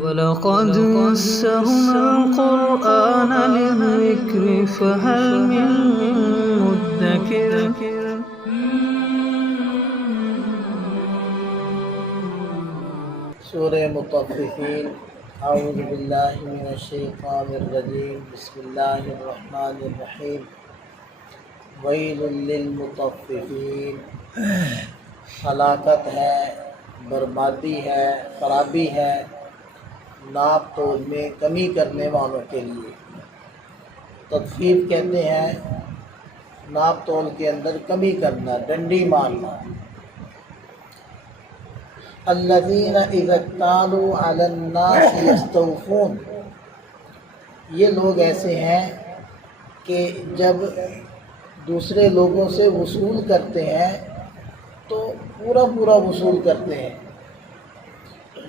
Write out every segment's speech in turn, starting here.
وَلَقَدْ يَسَّرْنَا الْقُرْآنَ لِلذِّكْرِ فَهَلْ مِن مُّدَّكِرٍ سورہ مطففین اعوذ باللہ من الشیطان الرجیم بسم اللہ الرحمن الرحیم ویل للمطففین ہلاکت ہے، بربادی ہے، خرابی ہے ناپ تول میں کمی کرنے والوں کے لیے۔ تطفیف کہتے ہیں ناپ تول کے اندر کمی کرنا، ڈنڈی مارنا۔ الذین اذا اکتالوا علی الناس یستوفون، یہ لوگ ایسے ہیں کہ جب دوسرے لوگوں سے وصول کرتے ہیں تو پورا وصول کرتے ہیں۔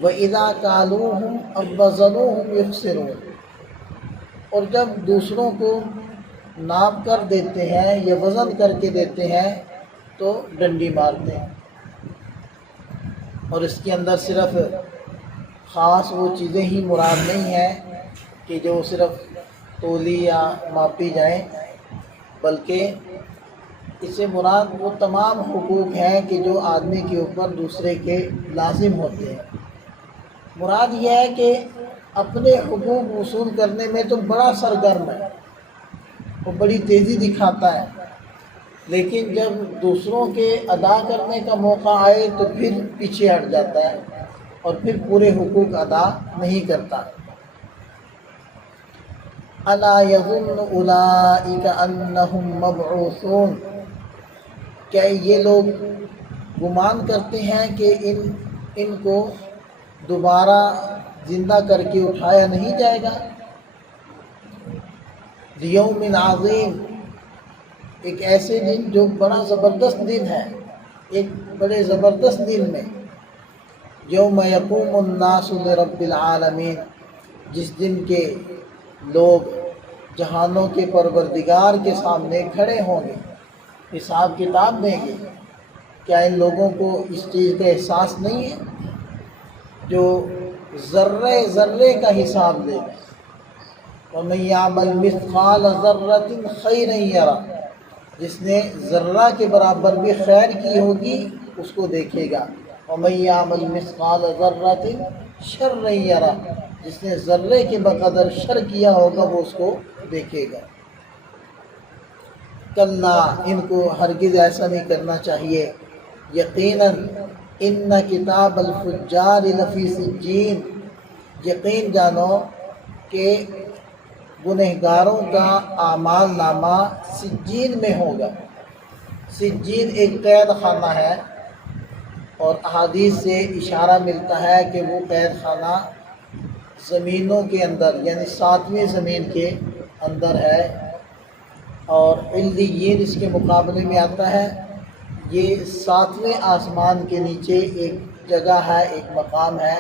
وَإِذَا كَالُوهُمْ أَوْ وَّزَنُوهُمْ يُخْسِرُونَ، اور جب دوسروں کو ناپ کر دیتے ہیں یا وزن کر کے دیتے ہیں تو ڈنڈی مارتے ہیں۔ اور اس کے اندر صرف خاص وہ چیزیں ہی مراد نہیں ہیں کہ جو صرف تولی یا ماپی جائیں، بلکہ اس سے مراد وہ تمام حقوق ہیں کہ جو آدمی کے اوپر دوسرے کے لازم ہوتے ہیں۔ مراد یہ ہے کہ اپنے حقوق وصول کرنے میں تو بڑا سرگرم ہے، وہ بڑی تیزی دکھاتا ہے، لیکن جب دوسروں کے ادا کرنے کا موقع آئے تو پھر پیچھے ہٹ جاتا ہے اور پھر پورے حقوق ادا نہیں کرتا۔ الا یظن اولئک انہم مبعوثون، کیا یہ لوگ گمان کرتے ہیں کہ ان کو دوبارہ زندہ کر کے اٹھایا نہیں جائے گا؟ لیوم عظیم، ایک ایسے دن جو بڑا زبردست دن ہے، ایک بڑے زبردست دن میں۔ یوم یقوم الناس لرب العالمین، جس دن کے لوگ جہانوں کے پروردگار کے سامنے کھڑے ہوں گے، حساب کتاب دیں گے۔ کیا ان لوگوں کو اس چیز کا احساس نہیں ہے جو ذرے ذرے کا حساب دے گا؟ وَمَن يَعْمَلْ مِثْقَالَ ذَرَّةٍ خَيْرًا يَرَهُ، جس نے ذرہ کے برابر بھی خیر کی ہوگی اس کو دیکھے گا۔ وَمَن يَعْمَلْ مِثْقَالَ ذَرَّةٍ شَرًّا يَرَهُ، جس نے ذرے کے بقدر شر کیا ہوگا وہ اس کو دیکھے گا۔ کلا، ان کو ہرگز ایسا نہیں کرنا چاہیے۔ یقیناً ان کتاب الفجار لفی سجین، یقین جانو کہ گنہگاروں کا اعمال نامہ سجین میں ہوگا۔ سجین ایک قید خانہ ہے اور احادیث سے اشارہ ملتا ہے کہ وہ قید خانہ زمینوں کے اندر یعنی 7ویں زمین کے اندر ہے، اور علیین اس کے مقابلے میں آتا ہے۔ یہ 7ویں آسمان کے نیچے ایک جگہ ہے، ایک مقام ہے۔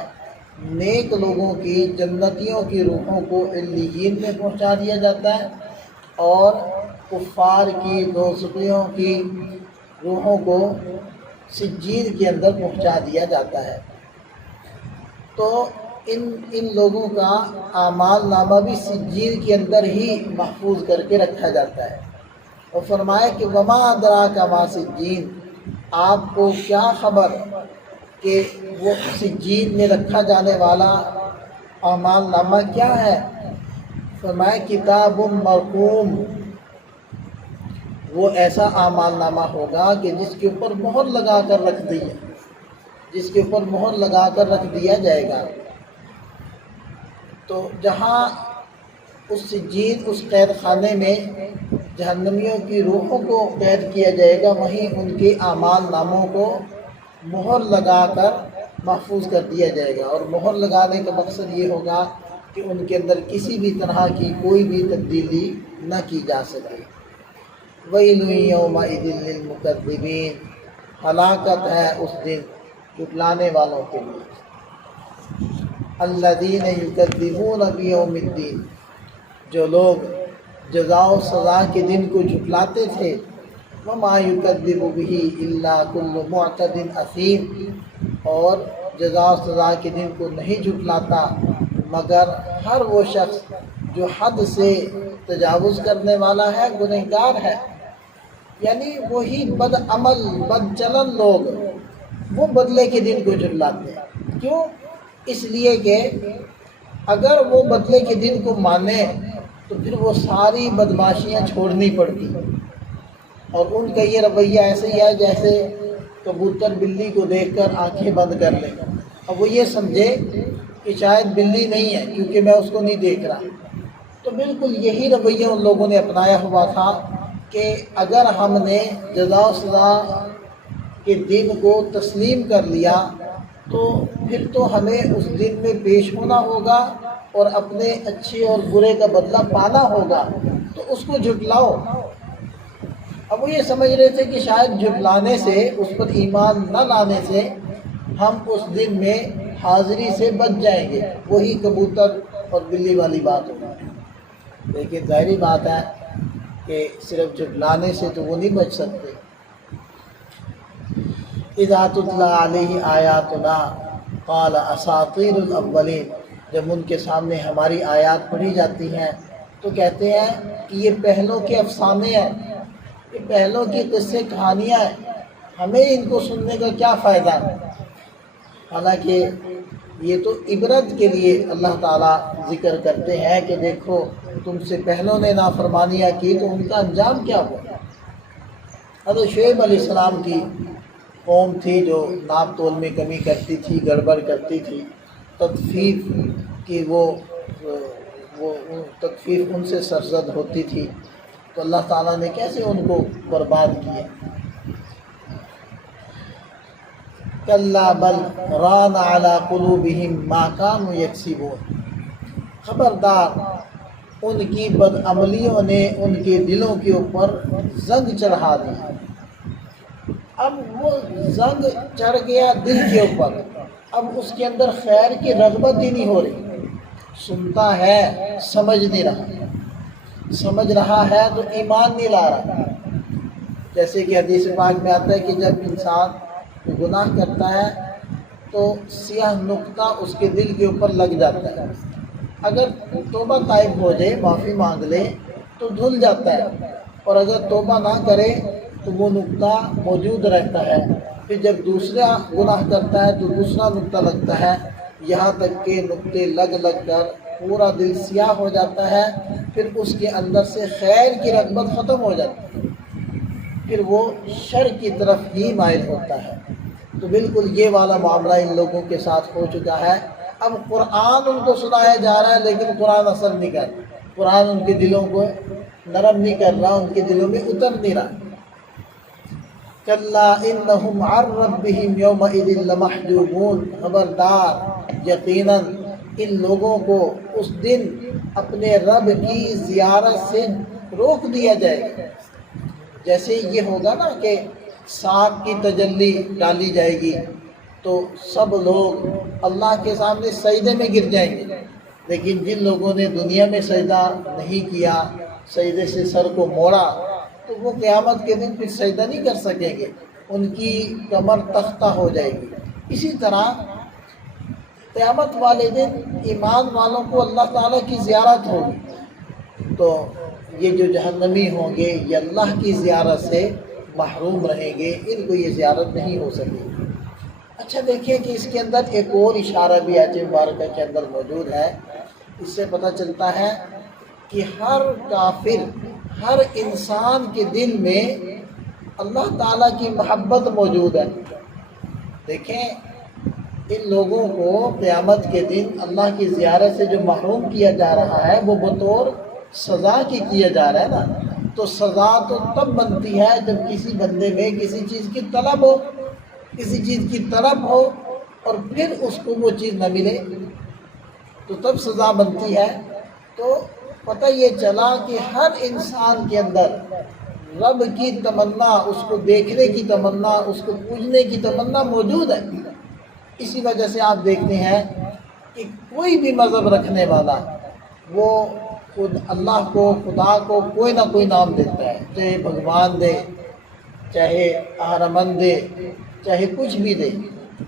نیک لوگوں کی، جنتیوں کی روحوں کو علیین میں پہنچا دیا جاتا ہے، اور کفار کی، دوزخیوں کی روحوں کو سجین کے اندر پہنچا دیا جاتا ہے۔ تو ان لوگوں کا اعمال نامہ بھی سجین کے اندر ہی محفوظ کر کے رکھا جاتا ہے۔ اور فرمایا کہ وما ادراک ما سجین، آپ کو کیا خبر کہ وہ سجین میں رکھا جانے والا اعمال نامہ کیا ہے؟ فرمایا کتاب مرقوم، وہ ایسا اعمال نامہ ہوگا کہ جس کے اوپر مہر لگا کر رکھ دیا جائے گا۔ تو جہاں اس سجین، اس قید خانے میں جہنمیوں کی روحوں کو قید کیا جائے گا، وہیں ان کے اعمال ناموں کو مہر لگا کر محفوظ کر دیا جائے گا۔ اور مہر لگانے کا مقصد یہ ہوگا کہ ان کے اندر کسی بھی طرح کی کوئی بھی تبدیلی نہ کی جا سکے۔ وَيْلٌ يَوْمَئِذٍ لِّلْمُكَذِّبِينَ، ہلاکت ہے اس دن جھٹلانے والوں کے لیے۔ الَّذِينَ يُكَذِّبُونَ بِيَوْمِ الدِّينِ، جو لوگ جزا و سزا کے دن کو جھٹلاتے تھے۔ وَمَا يُكَذِّبُ بِهِ إِلَّا كُلُّ مُعْتَدٍ أَثِيمٍ، اور جزا و سزا کے دن کو نہیں جھٹلاتا مگر ہر وہ شخص جو حد سے تجاوز کرنے والا ہے گنہگار ہے. یعنی وہی بد عمل بد چلن لوگ وہ بدلے کے دن کو جھٹلاتے ہیں. کیوں؟ اس لیے کہ اگر وہ بدلے کے دن کو مانے تو پھر وہ ساری بدماشیاں چھوڑنی پڑتی، اور ان کا یہ رویہ ایسے ہی ہے جیسے کبوتر بلی کو دیکھ کر آنکھیں بند کر لے. اب وہ یہ سمجھے کہ شاید بلی نہیں ہے کیونکہ میں اس کو نہیں دیکھ رہا. تو بالکل یہی رویہ ان لوگوں نے اپنایا ہوا تھا کہ اگر ہم نے جزا و سزا کے دن کو تسلیم کر لیا تو پھر تو ہمیں اس دن میں پیش ہونا ہوگا اور اپنے اچھے اور برے کا بدلہ پانا ہوگا، تو اس کو جھٹلاؤ. اب وہ یہ سمجھ رہے تھے کہ شاید جھٹلانے سے، اس پر ایمان نہ لانے سے ہم اس دن میں حاضری سے بچ جائیں گے. وہی کبوتر اور بلی والی بات ہوگی. لیکن ظاہری بات ہے کہ صرف جھٹلانے سے تو وہ نہیں بچ سکتے. اذا تتلی علیہ آیاتنا قال اساطیر الاولین، جب ان کے سامنے ہماری آیات پڑھی جاتی ہیں تو کہتے ہیں کہ یہ پہلوں کے افسانے ہیں، یہ پہلوں کی قصے کہانیاں ہیں، ہمیں ان کو سننے کا کیا فائدہ. حالانکہ یہ تو عبرت کے لیے اللہ تعالیٰ ذکر کرتے ہیں کہ دیکھو تم سے پہلوں نے نافرمانیاں کی تو ان کا انجام کیا ہوا. حضرت شعیب علیہ السلام کی قوم تھی جو ناپ تول میں کمی کرتی تھی، گڑبڑ کرتی تھی، تطفیف کی وہ تطفیف ان سے سرزد ہوتی تھی، تو اللہ تعالیٰ نے کیسے ان کو برباد کیا. کلا بل ران علی قلوبہم ما کانوا یکسبون، خبردار ان کی بدعملیوں نے ان کے دلوں کے اوپر زنگ چڑھا دی. اب وہ زنگ چڑھ گیا دل کے اوپر، اب اس کے اندر خیر کی رغبت ہی نہیں ہو رہی. سنتا ہے سمجھ نہیں رہا، سمجھ رہا ہے تو ایمان نہیں لا رہا. جیسے کہ حدیث پاک میں آتا ہے کہ جب انسان گناہ کرتا ہے تو سیاہ نقطہ اس کے دل کے اوپر لگ جاتا ہے. اگر توبہ طائب ہو جائے، معافی مانگ لے تو دھل جاتا ہے، اور اگر توبہ نہ کرے تو وہ نقطہ موجود رہتا ہے. پھر جب دوسرا گناہ کرتا ہے تو دوسرا نقطہ لگتا ہے، یہاں تک کہ نقطے لگ کر پورا دل سیاہ ہو جاتا ہے. پھر اس کے اندر سے خیر کی رغبت ختم ہو جاتی ہے، پھر وہ شر کی طرف ہی مائل ہوتا ہے. تو بالکل یہ والا معاملہ ان لوگوں کے ساتھ ہو چکا ہے. اب قرآن ان کو سنایا جا رہا ہے لیکن قرآن اثر نہیں کر رہا، قرآن ان کے دلوں کو نرم نہیں کر رہا، ان کے دلوں میں اتر نہیں رہا. کلا انہم عن ربہم یومئذ لمحجوبون، خبردار یقیناً ان لوگوں کو اس دن اپنے رب کی زیارت سے روک دیا جائے گا. جیسے یہ ہوگا نا کہ سانپ کی تجلی ڈالی جائے گی تو سب لوگ اللہ کے سامنے سجدے میں گر جائیں گے، لیکن جن لوگوں نے دنیا میں سجدہ نہیں کیا، سجدے سے سر کو موڑا، تو وہ قیامت کے دن پھر سجدہ نہیں کر سکیں گے، ان کی کمر تختہ ہو جائے گی. اسی طرح قیامت والے دن ایمان والوں کو اللہ تعالیٰ کی زیارت ہوگی، تو یہ جو جہنمی ہوں گے یہ اللہ کی زیارت سے محروم رہیں گے، ان کو یہ زیارت نہیں ہو سکے. اچھا دیکھیں کہ اس کے اندر ایک اور اشارہ بھی آیت مبارکہ کے اندر موجود ہے. اس سے پتہ چلتا ہے کہ ہر کافر، ہر انسان کے دل میں اللہ تعالیٰ کی محبت موجود ہے. دیکھیں ان لوگوں کو قیامت کے دن اللہ کی زیارت سے جو محروم کیا جا رہا ہے وہ بطور سزا کی کیا جا رہا ہے نا. تو سزا تو تب بنتی ہے جب کسی بندے میں کسی چیز کی طلب ہو، کسی چیز کی طلب ہو اور پھر اس کو وہ چیز نہ ملے تو تب سزا بنتی ہے. تو پتہ یہ چلا کہ ہر انسان کے اندر رب کی تمنا، اس کو دیکھنے کی تمنا، اس کو پوجنے کی تمنا موجود ہے. اسی وجہ سے آپ دیکھتے ہیں کہ کوئی بھی مذہب رکھنے والا وہ خود اللہ کو، خدا کو کوئی نہ کوئی نام دیتا ہے، چاہے بھگوان دے، چاہے اہرمن دے، چاہے کچھ بھی دے،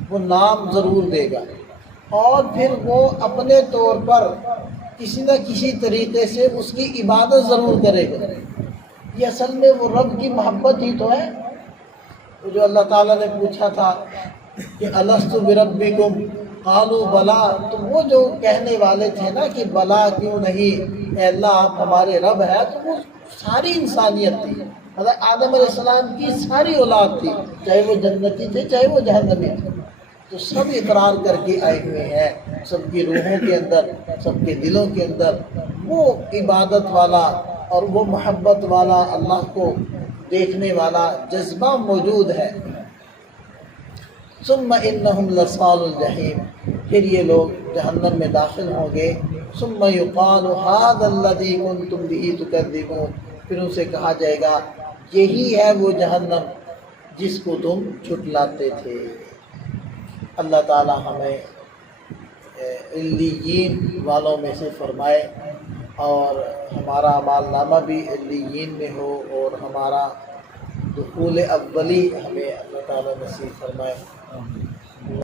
وہ نام ضرور دے گا. اور پھر وہ اپنے طور پر کسی نہ کسی طریقے سے اس کی عبادت ضرور کرے گا۔ یہ اصل میں وہ رب کی محبت ہی تو ہے۔ جو اللہ تعالیٰ نے پوچھا تھا کہ الست بربکم قالوا بلا، تو وہ جو کہنے والے تھے نا کہ بلا کیوں نہیں، اے اللہ آپ ہمارے رب ہے، تو وہ ساری انسانیت تھی، حضرت آدم علیہ السلام کی ساری اولاد تھی، چاہے وہ جنتی تھے چاہے وہ جہنمی تھے، تو سب اقرار کر کے آئے ہوئے ہیں، سب کی روحوں کے اندر، سب کے دلوں کے اندر وہ عبادت والا اور وہ محبت والا، اللہ کو دیکھنے والا جذبہ موجود ہے۔ ثم انہم لصال الجحیم، پھر یہ لوگ جہنم میں داخل ہوں گے۔ ثم یقال ھذا الذی کنتم بہ تکذبون، پھر ان سے کہا جائے گا یہی ہے وہ جہنم جس کو تم جھٹلاتے تھے۔ اللہ تعالی ہمیں علیین والوں میں سے فرمائے، اور ہمارا اعمال نامہ بھی علیین میں ہو، اور ہمارا دخول اولی ہمیں اللہ تعالی نصیب فرمائے۔